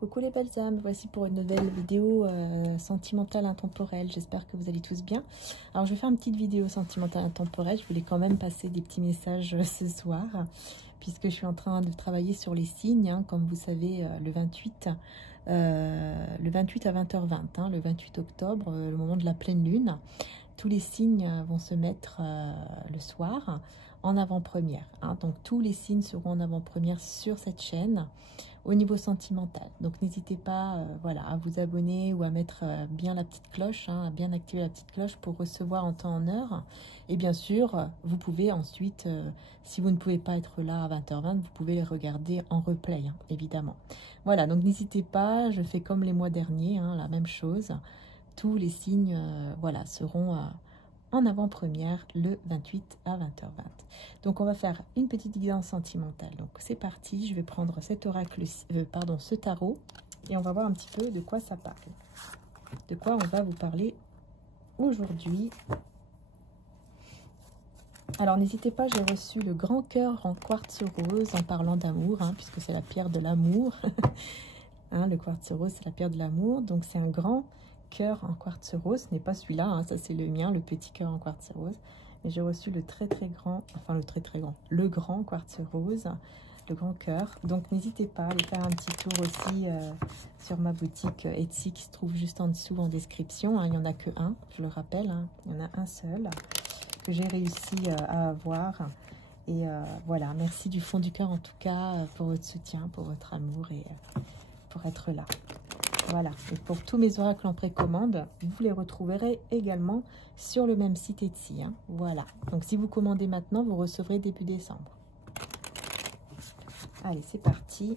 Coucou les belles âmes, voici pour une nouvelle vidéo sentimentale intemporelle. J'espère que vous allez tous bien. Alors je vais faire une petite vidéo sentimentale intemporelle. Je voulais quand même passer des petits messages ce soir, puisque je suis en train de travailler sur les signes, hein, comme vous savez, le 28 à 20h20, le 28 octobre, le moment de la pleine lune. Tous les signes vont se mettre le soir en avant-première, hein. Donc tous les signes seront en avant-première sur cette chaîne au niveau sentimental. Donc n'hésitez pas voilà, à vous abonner ou à mettre bien la petite cloche, hein, à bien activer la petite cloche pour recevoir en temps en heure. Et bien sûr, vous pouvez ensuite, si vous ne pouvez pas être là à 20h20, vous pouvez les regarder en replay, hein, évidemment. Voilà, donc n'hésitez pas, je fais comme les mois derniers, hein, la même chose. Tous les signes voilà, seront en avant-première le 28 à 20h20. Donc on va faire une petite guidance sentimentale. Donc c'est parti, je vais prendre cet oracle, ce tarot, et on va voir un petit peu de quoi ça parle. De quoi on va vous parler aujourd'hui. Alors n'hésitez pas, j'ai reçu le grand cœur en quartz rose en parlant d'amour, hein, puisque c'est la pierre de l'amour. Hein, le quartz rose, c'est la pierre de l'amour. Donc c'est un grand cœur en quartz rose. Ce n'est pas celui-là, hein, ça c'est le mien, le petit cœur en quartz rose. Et j'ai reçu le très grand, enfin le grand quartz rose, le grand cœur. Donc n'hésitez pas à aller faire un petit tour aussi sur ma boutique Etsy qui se trouve juste en dessous en description, hein. Il n'y en a que un, je le rappelle, hein. Il y en a un seul que j'ai réussi à avoir. Et voilà, merci du fond du cœur en tout cas pour votre soutien, pour votre amour et pour être là. Voilà, et pour tous mes oracles en précommande, vous les retrouverez également sur le même site Etsy, hein. Voilà, donc si vous commandez maintenant, vous recevrez début décembre. Allez, c'est parti.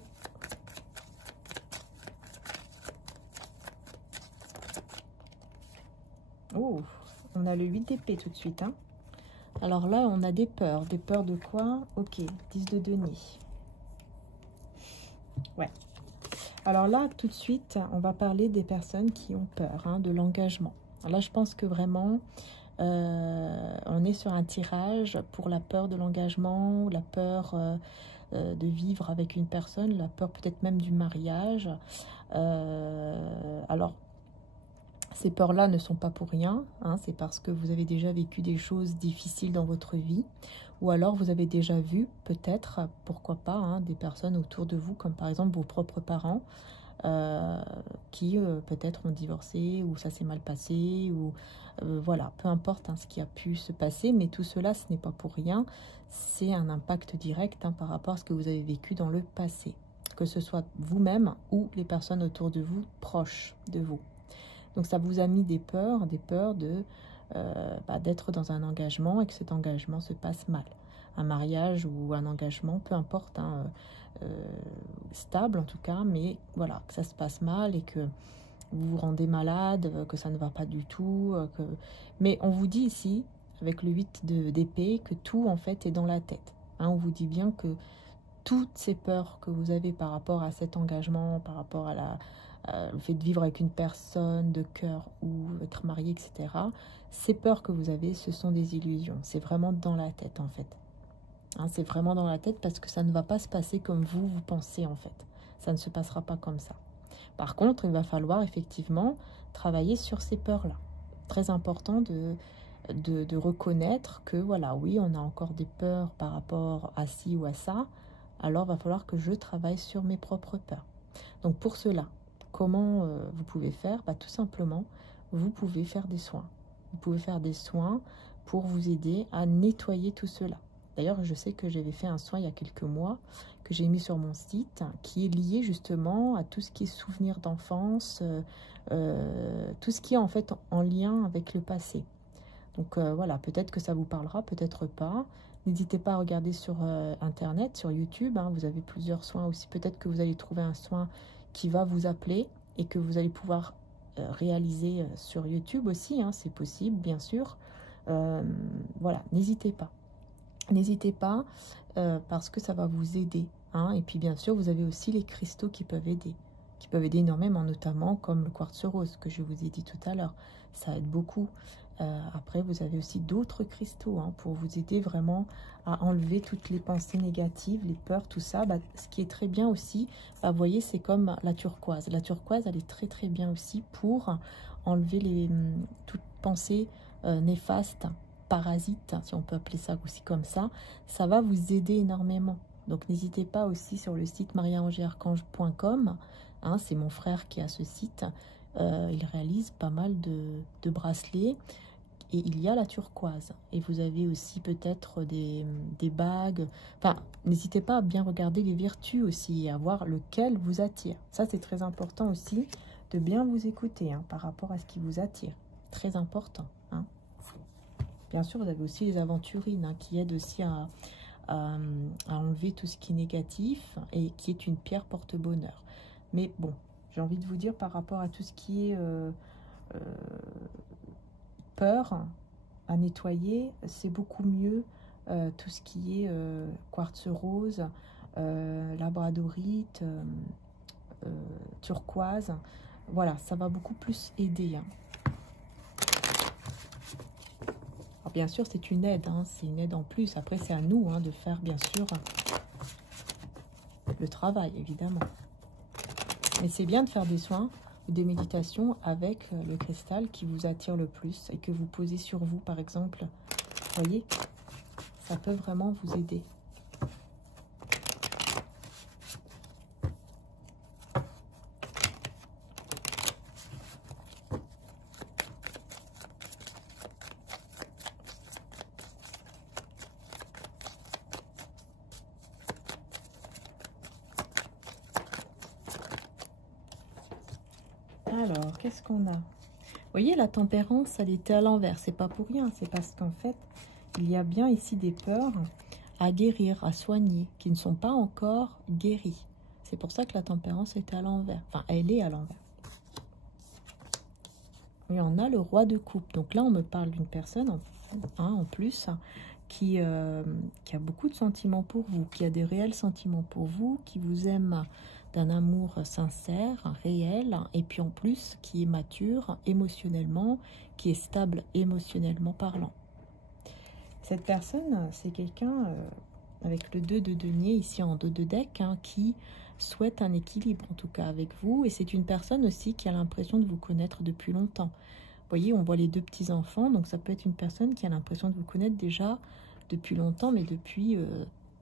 Oh, on a le 8 d'épée tout de suite, hein. Alors là, on a des peurs. Des peurs de quoi? Ok, 10 de denier. Ouais. Alors là, tout de suite, on va parler des personnes qui ont peur, hein, de l'engagement. Là, je pense que vraiment, on est sur un tirage pour la peur de l'engagement, la peur de vivre avec une personne, la peur peut-être même du mariage. Alors, ces peurs-là ne sont pas pour rien, hein, c'est parce que vous avez déjà vécu des choses difficiles dans votre vie, ou alors vous avez déjà vu, peut-être, pourquoi pas, hein, des personnes autour de vous, comme par exemple vos propres parents, qui peut-être ont divorcé, ou ça s'est mal passé, ou voilà, peu importe, hein, ce qui a pu se passer, mais tout cela, ce n'est pas pour rien, c'est un impact direct, hein, par rapport à ce que vous avez vécu dans le passé, que ce soit vous-même ou les personnes autour de vous, proches de vous. Donc ça vous a mis des peurs de d'être dans un engagement et que cet engagement se passe mal. Un mariage ou un engagement, peu importe, hein, stable en tout cas, mais voilà, que ça se passe mal et que vous vous rendez malade, que ça ne va pas du tout. Mais on vous dit ici, avec le 8 d'épée, que tout en fait est dans la tête, hein. On vous dit bien que toutes ces peurs que vous avez par rapport à cet engagement, par rapport à le fait de vivre avec une personne de cœur ou être marié, etc. Ces peurs que vous avez, ce sont des illusions. C'est vraiment dans la tête, en fait. Hein, c'est vraiment dans la tête parce que ça ne va pas se passer comme vous pensez, en fait. Ça ne se passera pas comme ça. Par contre, il va falloir effectivement travailler sur ces peurs-là. Très important de reconnaître que, voilà, oui, on a encore des peurs par rapport à ci ou à ça. Alors, il va falloir que je travaille sur mes propres peurs. Donc, pour cela, comment vous pouvez faire? Tout simplement, vous pouvez faire des soins. Vous pouvez faire des soins pour vous aider à nettoyer tout cela. D'ailleurs, je sais que j'avais fait un soin il y a quelques mois que j'ai mis sur mon site qui est lié justement à tout ce qui est souvenirs d'enfance, tout ce qui est en fait en lien avec le passé. Donc voilà, peut-être que ça vous parlera, peut-être pas. N'hésitez pas à regarder sur Internet, sur YouTube, hein, vous avez plusieurs soins aussi. Peut-être que vous allez trouver un soin qui va vous appeler et que vous allez pouvoir réaliser sur YouTube aussi, hein, c'est possible, bien sûr. Voilà, n'hésitez pas. N'hésitez pas parce que ça va vous aider, hein. Et puis bien sûr, vous avez aussi les cristaux qui peuvent aider énormément, notamment comme le quartz rose que je vous ai dit tout à l'heure. Ça aide beaucoup. Après, vous avez aussi d'autres cristaux hein, pour vous aider vraiment à enlever toutes les pensées négatives, les peurs, tout ça. Bah, ce qui est très bien aussi, bah, vous voyez, c'est comme la turquoise. La turquoise, elle est très très bien aussi pour enlever toutes pensées néfastes, parasites, si on peut appeler ça aussi comme ça. Ça va vous aider énormément. Donc n'hésitez pas aussi sur le site mariaangéarchange.com. Hein, c'est mon frère qui a ce site. Il réalise pas mal de bracelets. Et il y a la turquoise. Et vous avez aussi peut-être des bagues. Enfin, n'hésitez pas à bien regarder les vertus aussi et à voir lequel vous attire. Ça, c'est très important aussi de bien vous écouter hein, par rapport à ce qui vous attire. Très important. Hein. Bien sûr, vous avez aussi les aventurines hein, qui aident aussi à enlever tout ce qui est négatif et qui est une pierre porte-bonheur. Mais bon, j'ai envie de vous dire par rapport à tout ce qui est peur à nettoyer, c'est beaucoup mieux tout ce qui est quartz rose, labradorite, turquoise. Voilà, ça va beaucoup plus aider. Hein. Alors, bien sûr, c'est une aide, hein, c'est une aide en plus. Après, c'est à nous hein, de faire, bien sûr, le travail, évidemment. Mais c'est bien de faire des soins ou des méditations avec le cristal qui vous attire le plus et que vous posez sur vous, par exemple. Vous voyez, ça peut vraiment vous aider. Alors, qu'est-ce qu'on a? Vous voyez, la tempérance, elle était à l'envers. C'est pas pour rien. C'est parce qu'en fait, il y a bien ici des peurs à guérir, à soigner, qui ne sont pas encore guéries. C'est pour ça que la tempérance était à l'envers. Enfin, elle est à l'envers. Et on a le roi de coupe. Donc là, on me parle d'une personne, en plus, qui a beaucoup de sentiments pour vous, qui a des réels sentiments pour vous, qui vous aime d'un amour sincère, réel, et puis en plus, qui est mature émotionnellement, qui est stable émotionnellement parlant. Cette personne, c'est quelqu'un avec le 2 de denier ici en dos de deck, hein, qui souhaite un équilibre en tout cas avec vous. Et c'est une personne aussi qui a l'impression de vous connaître depuis longtemps. Vous voyez, on voit les deux petits-enfants, donc ça peut être une personne qui a l'impression de vous connaître déjà depuis longtemps, mais depuis,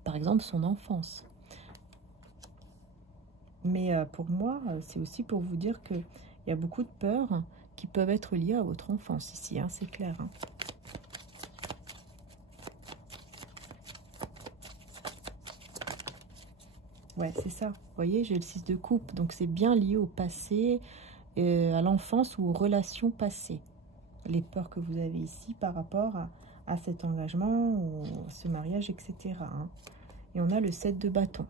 par exemple, son enfance. Mais pour moi, c'est aussi pour vous dire qu'il y a beaucoup de peurs qui peuvent être liées à votre enfance ici, hein, c'est clair. Hein. Ouais, c'est ça. Vous voyez, j'ai le 6 de coupe. Donc, c'est bien lié au passé, à l'enfance ou aux relations passées. Les peurs que vous avez ici par rapport à cet engagement ou à ce mariage, etc. Hein. Et on a le 7 de bâton.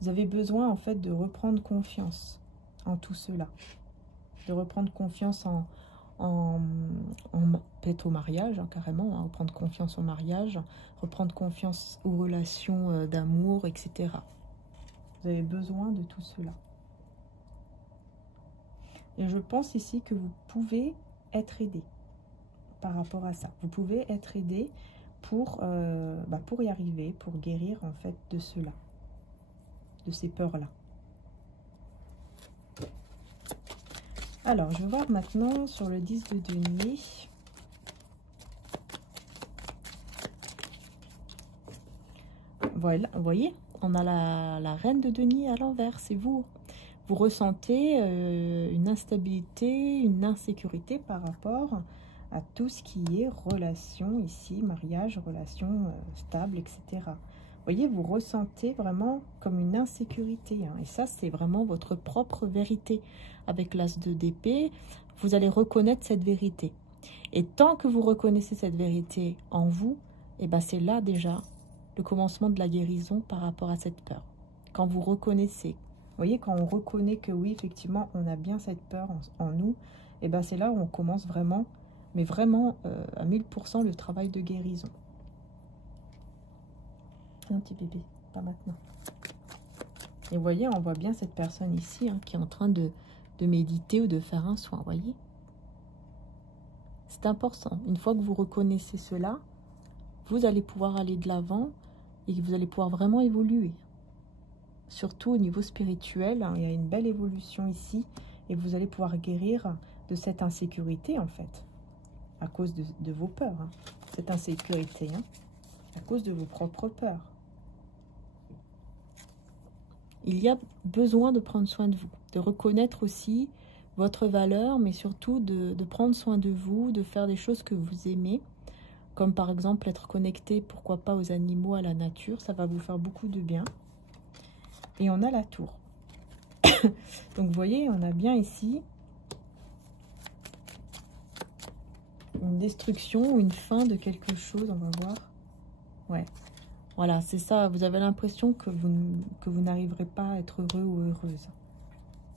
Vous avez besoin, en fait, de reprendre confiance en tout cela. De reprendre confiance peut-être au mariage, hein, carrément. Hein, reprendre confiance au mariage, reprendre confiance aux relations d'amour, etc. Vous avez besoin de tout cela. Et je pense ici que vous pouvez être aidé par rapport à ça. Vous pouvez être aidé pour y arriver, pour guérir, en fait, de cela. De ces peurs-là. Alors, je vais voir maintenant sur le 10 de denier. Voilà, vous voyez, on a la reine de denier à l'envers, c'est vous. Vous ressentez une instabilité, une insécurité par rapport à tout ce qui est relation ici, mariage, relation stable, etc. Vous voyez, vous ressentez vraiment comme une insécurité. Hein, et ça, c'est vraiment votre propre vérité. Avec l'as de d'épée, vous allez reconnaître cette vérité. Et tant que vous reconnaissez cette vérité en vous, et ben c'est là déjà le commencement de la guérison par rapport à cette peur. Quand vous reconnaissez, vous voyez, quand on reconnaît que oui, effectivement, on a bien cette peur en nous, et ben c'est là où on commence vraiment, mais vraiment à 1000% le travail de guérison. Un petit bébé, pas maintenant. Et vous voyez, on voit bien cette personne ici hein, qui est en train de méditer ou de faire un soin, vous voyez. C'est important. Une fois que vous reconnaissez cela, vous allez pouvoir aller de l'avant et vous allez pouvoir vraiment évoluer. Surtout au niveau spirituel, hein, il y a une belle évolution ici et vous allez pouvoir guérir de cette insécurité en fait, à cause de vos peurs. Hein. Cette insécurité, hein, à cause de vos propres peurs. Il y a besoin de prendre soin de vous, de reconnaître aussi votre valeur, mais surtout de prendre soin de vous, de faire des choses que vous aimez, comme par exemple être connecté, pourquoi pas, aux animaux, à la nature, ça va vous faire beaucoup de bien. Et on a la tour. Donc vous voyez, on a bien ici une destruction ou une fin de quelque chose, on va voir. Ouais. Voilà, c'est ça. Vous avez l'impression que vous n'arriverez pas à être heureux ou heureuse.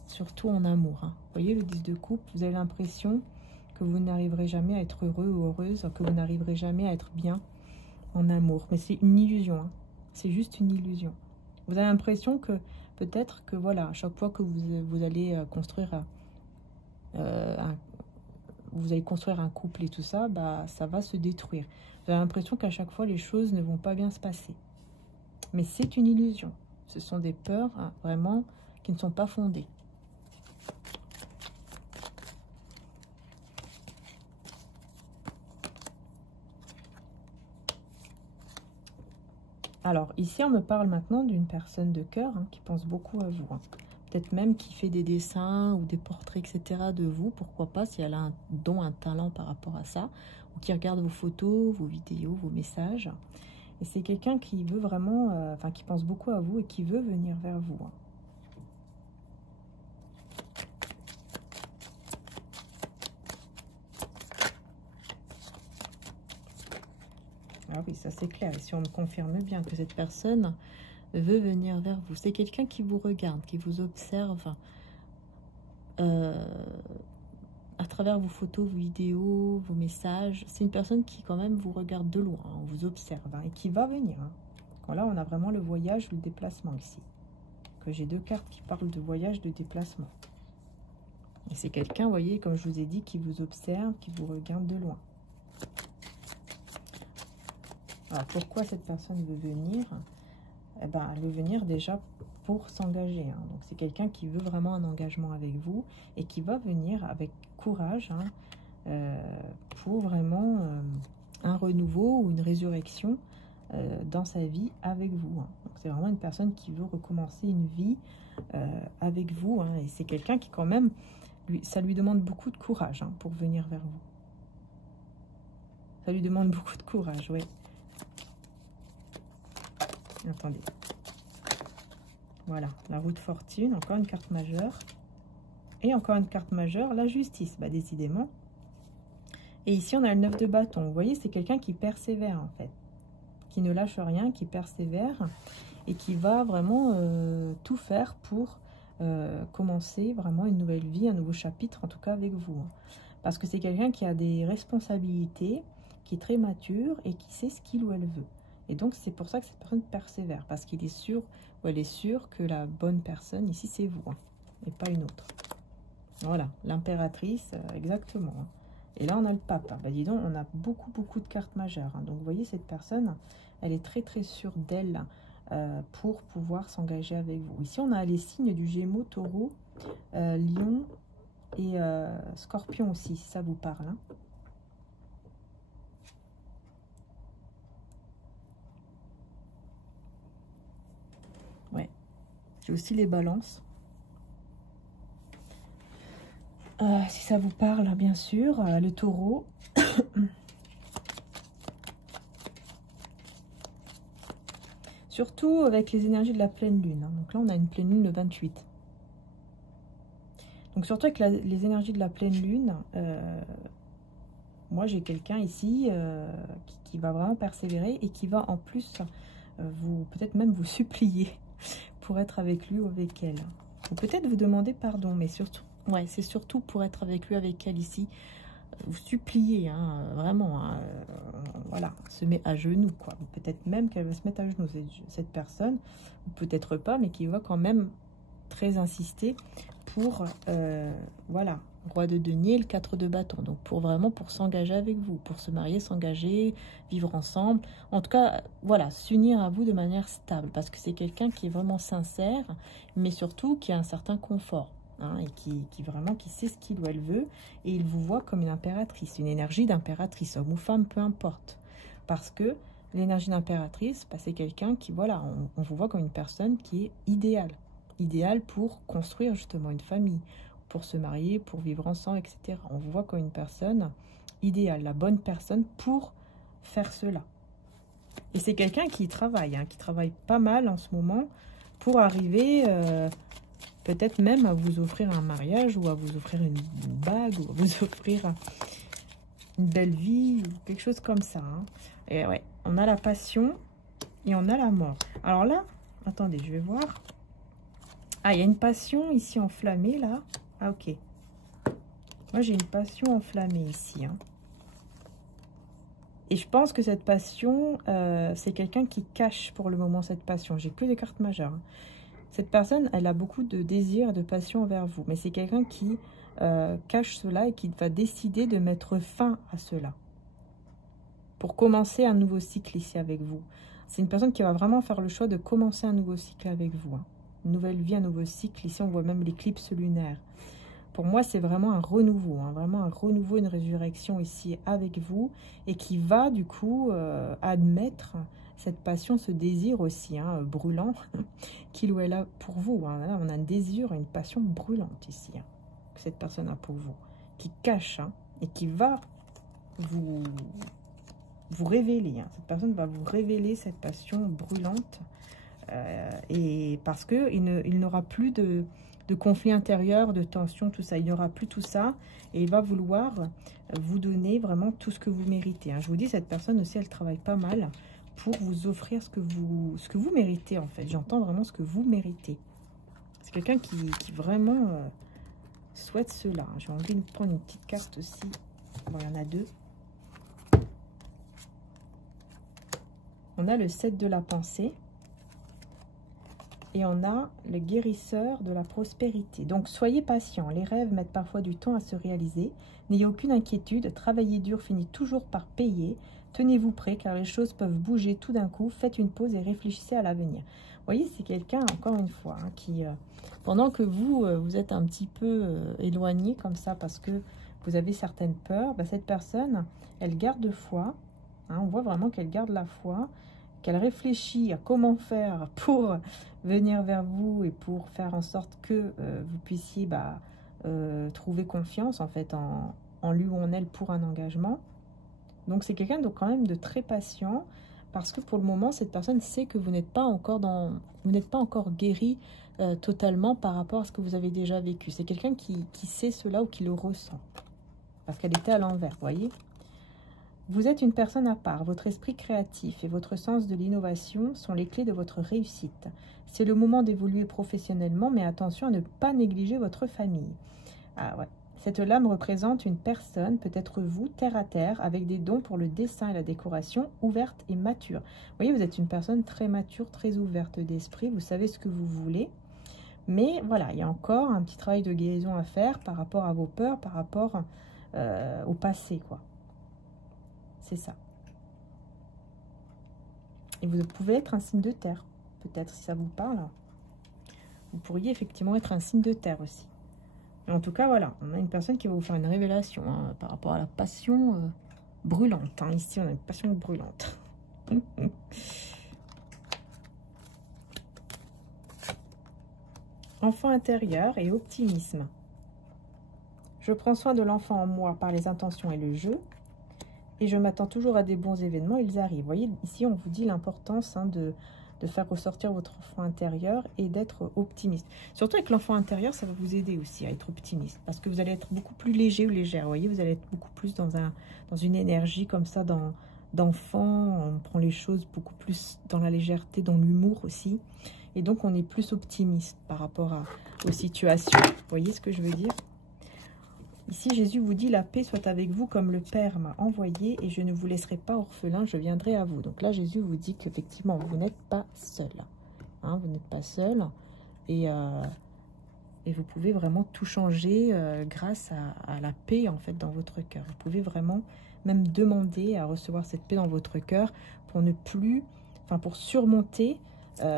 Surtout en amour. Hein. Vous voyez, le 10 de coupe, vous avez l'impression que vous n'arriverez jamais à être heureux ou heureuse, que vous n'arriverez jamais à être bien en amour. Mais c'est une illusion. Hein. C'est juste une illusion. Vous avez l'impression que peut-être que voilà, à chaque fois que vous allez construire un couple et tout ça, bah, ça va se détruire. Vous avez l'impression qu'à chaque fois, les choses ne vont pas bien se passer. Mais c'est une illusion. Ce sont des peurs, hein, vraiment, qui ne sont pas fondées. Alors, ici, on me parle maintenant d'une personne de cœur hein, qui pense beaucoup à vous. Hein. Peut-être même qui fait des dessins ou des portraits, etc. de vous. Pourquoi pas, si elle a un don, un talent par rapport à ça. Ou qui regarde vos photos, vos vidéos, vos messages. Et c'est quelqu'un qui veut vraiment, enfin, qui pense beaucoup à vous et qui veut venir vers vous. Hein. Ah oui, ça c'est clair. Et si on me confirme bien que cette personne veut venir vers vous, c'est quelqu'un qui vous regarde, qui vous observe à travers vos photos, vos vidéos, vos messages. C'est une personne qui quand même vous regarde de loin, on vous observe hein, et qui va venir. Hein. Voilà, on a vraiment le voyage ou le déplacement ici. Que j'ai deux cartes qui parlent de voyage, de déplacement. Et c'est quelqu'un, vous voyez, comme je vous ai dit, qui vous observe, qui vous regarde de loin. Alors, pourquoi cette personne veut venir? Eh ben, elle veut venir déjà pour s'engager. Hein. Donc, c'est quelqu'un qui veut vraiment un engagement avec vous et qui va venir avec courage hein, pour vraiment un renouveau ou une résurrection dans sa vie avec vous. Hein. Donc, c'est vraiment une personne qui veut recommencer une vie avec vous. Hein. Et c'est quelqu'un qui, quand même, ça lui demande beaucoup de courage hein, pour venir vers vous. Ça lui demande beaucoup de courage, oui. Attendez. Voilà, la roue de fortune, encore une carte majeure. Et encore une carte majeure, la justice, bah, décidément. Et ici, on a le 9 de bâton. Vous voyez, c'est quelqu'un qui persévère, en fait. Qui ne lâche rien, qui persévère. Et qui va vraiment tout faire pour commencer vraiment une nouvelle vie, un nouveau chapitre, en tout cas avec vous. Hein. Parce que c'est quelqu'un qui a des responsabilités, qui est très mature et qui sait ce qu'il ou elle veut. Et donc, c'est pour ça que cette personne persévère. Parce qu'il est sûr, ou elle est sûre que la bonne personne, ici, c'est vous. Hein, et pas une autre. Voilà, l'impératrice, exactement. Hein. Et là, on a le pape. Bah, dis donc, on a beaucoup, beaucoup de cartes majeures. Hein. Donc, vous voyez, cette personne, elle est très, très sûre d'elle pour pouvoir s'engager avec vous. Ici, on a les signes du Gémeaux, Taureau, Lion et Scorpion aussi, si ça vous parle. Hein. Ouais. J'ai aussi les balances. Si ça vous parle, bien sûr, le taureau. Surtout avec les énergies de la pleine lune. Hein. Donc là, on a une pleine lune le 28. Donc surtout avec les énergies de la pleine lune, moi j'ai quelqu'un ici qui va vraiment persévérer et qui va en plus peut-être même vous supplier pour être avec lui ou avec elle. Ou peut-être vous demander pardon, mais surtout, ouais, c'est surtout pour être avec lui, avec elle ici. Vous supplier, hein, vraiment, hein, voilà, se met à genoux, quoi. Peut-être même qu'elle va se mettre à genoux, cette personne, ou peut-être pas, mais qui va quand même très insister pour, voilà, Roi de denier, le 4 de bâton. Donc vraiment pour s'engager avec vous, pour se marier, s'engager, vivre ensemble. En tout cas, voilà, s'unir à vous de manière stable. Parce que c'est quelqu'un qui est vraiment sincère, mais surtout qui a un certain confort. Hein, et qui sait ce qu'il ou elle veut. Et il vous voit comme une impératrice, une énergie d'impératrice, homme ou femme, peu importe. Parce que l'énergie d'impératrice, bah, c'est quelqu'un qui, voilà, on vous voit comme une personne qui est idéale. Idéale pour construire justement une famille, pour se marier, pour vivre ensemble, etc. On vous voit comme une personne idéale, la bonne personne pour faire cela. Et c'est quelqu'un qui travaille pas mal en ce moment pour arriver peut-être même à vous offrir un mariage ou à vous offrir une bague ou à vous offrir une belle vie ou quelque chose comme ça. Hein. Et ouais, on a la passion et on a la mort. Alors là, attendez, je vais voir. Ah, il y a une passion ici enflammée là. Ah, ok. Moi, j'ai une passion enflammée ici. Hein. Et je pense que cette passion, c'est quelqu'un qui cache pour le moment cette passion. J'ai que des cartes majeures. Hein. Cette personne, elle a beaucoup de désir et de passion envers vous. Mais c'est quelqu'un qui cache cela et qui va décider de mettre fin à cela. Pour commencer un nouveau cycle ici avec vous. C'est une personne qui va vraiment faire le choix de commencer un nouveau cycle avec vous. Hein. Une nouvelle vie, un nouveau cycle. Ici, on voit même l'éclipse lunaire. Pour moi, c'est vraiment un renouveau. Hein, vraiment un renouveau, une résurrection ici avec vous. Et qui va, du coup, admettre cette passion, ce désir aussi, hein, brûlant, qu'il ou elle a pour vous. Hein. Là, on a un désir, une passion brûlante ici, hein, que cette personne a pour vous. Qui cache, hein, et qui va vous révéler. Hein. Cette personne va vous révéler cette passion brûlante. Et parce qu'il n'aura plus de conflit intérieur, de tension, tout ça. Il n'y aura plus tout ça. Et il va vouloir vous donner vraiment tout ce que vous méritez. Hein. Je vous dis, cette personne aussi, elle travaille pas mal pour vous offrir ce que vous méritez, en fait. J'entends vraiment ce que vous méritez. C'est quelqu'un qui vraiment souhaite cela. J'ai envie de prendre une petite carte aussi. Bon, il y en a deux. On a le 7 de la pensée. Et on a le guérisseur de la prospérité. Donc, soyez patient. Les rêves mettent parfois du temps à se réaliser. N'ayez aucune inquiétude. Travailler dur finit toujours par payer. Tenez-vous prêt car les choses peuvent bouger tout d'un coup. Faites une pause et réfléchissez à l'avenir. Vous voyez, c'est quelqu'un, encore une fois, hein, qui, pendant que vous êtes un petit peu éloigné comme ça parce que vous avez certaines peurs, bah, cette personne, elle garde foi. Hein, on voit vraiment qu'elle garde la foi. Qu'elle réfléchit à comment faire pour venir vers vous et pour faire en sorte que vous puissiez trouver confiance en fait en lui ou en elle pour un engagement. Donc c'est quelqu'un donc quand même de très patient parce que pour le moment cette personne sait que vous n'êtes pas encore guéri totalement par rapport à ce que vous avez déjà vécu. C'est quelqu'un qui sait cela ou qui le ressent parce qu'elle était à l'envers, vous voyez. Vous êtes une personne à part. Votre esprit créatif et votre sens de l'innovation sont les clés de votre réussite. C'est le moment d'évoluer professionnellement, mais attention à ne pas négliger votre famille. Ah ouais. Cette lame représente une personne, peut-être vous, terre à terre, avec des dons pour le dessin et la décoration, ouverte et mature. Vous voyez, vous êtes une personne très mature, très ouverte d'esprit. Vous savez ce que vous voulez. Mais voilà, il y a encore un petit travail de guérison à faire par rapport à vos peurs, par rapport au passé, quoi. C'est ça. Et vous pouvez être un signe de terre, peut-être, si ça vous parle. Vous pourriez effectivement être un signe de terre aussi. Mais en tout cas, voilà, on a une personne qui va vous faire une révélation hein, par rapport à la passion brûlante. Hein. Ici, on a une passion brûlante. Enfant intérieur et optimisme. Je prends soin de l'enfant en moi par les intentions et le jeu. Et je m'attends toujours à des bons événements, ils arrivent. Vous voyez, ici, on vous dit l'importance hein, de faire ressortir votre enfant intérieur et d'être optimiste. Surtout avec l'enfant intérieur, ça va vous aider aussi à être optimiste. Parce que vous allez être beaucoup plus léger ou légère. Vous voyez, vous allez être beaucoup plus dans une énergie comme ça d'enfant. On prend les choses beaucoup plus dans la légèreté, dans l'humour aussi. Et donc, on est plus optimiste par rapport aux situations. Vous voyez ce que je veux dire ? Ici, Jésus vous dit, la paix soit avec vous comme le Père m'a envoyé et je ne vous laisserai pas orphelin, je viendrai à vous. Donc là, Jésus vous dit qu'effectivement, vous n'êtes pas seul. Hein, vous n'êtes pas seul. Et Et vous pouvez vraiment tout changer grâce à la paix en fait dans votre cœur. Vous pouvez vraiment même demander à recevoir cette paix dans votre cœur pour ne plus, enfin pour surmonter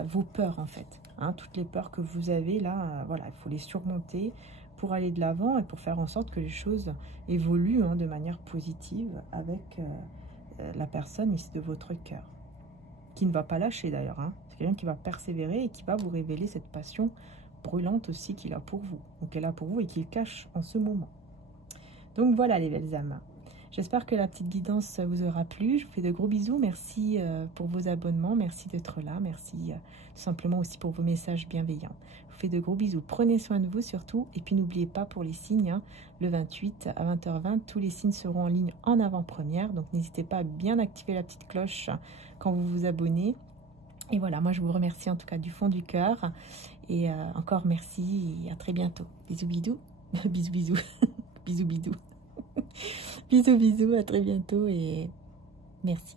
vos peurs en fait. Hein, toutes les peurs que vous avez là, voilà, il faut les surmonter pour aller de l'avant et pour faire en sorte que les choses évoluent de manière positive avec la personne ici de votre cœur. Qui ne va pas lâcher d'ailleurs. Hein. C'est quelqu'un qui va persévérer et qui va vous révéler cette passion brûlante aussi qu'il a pour vous, ou qu'elle a pour vous et qu'il cache en ce moment. Donc voilà les belles âmes. J'espère que la petite guidance vous aura plu. Je vous fais de gros bisous. Merci pour vos abonnements. Merci d'être là. Merci tout simplement aussi pour vos messages bienveillants. Je vous fais de gros bisous. Prenez soin de vous surtout. Et puis n'oubliez pas pour les signes, hein, le 28 à 20h20, tous les signes seront en ligne en avant-première. Donc n'hésitez pas à bien activer la petite cloche quand vous vous abonnez. Et voilà, moi je vous remercie en tout cas du fond du cœur. Et encore merci et à très bientôt. Bisous bisous. Bisous bisous. Bisous bisous. Bisous bisous, à très bientôt et merci.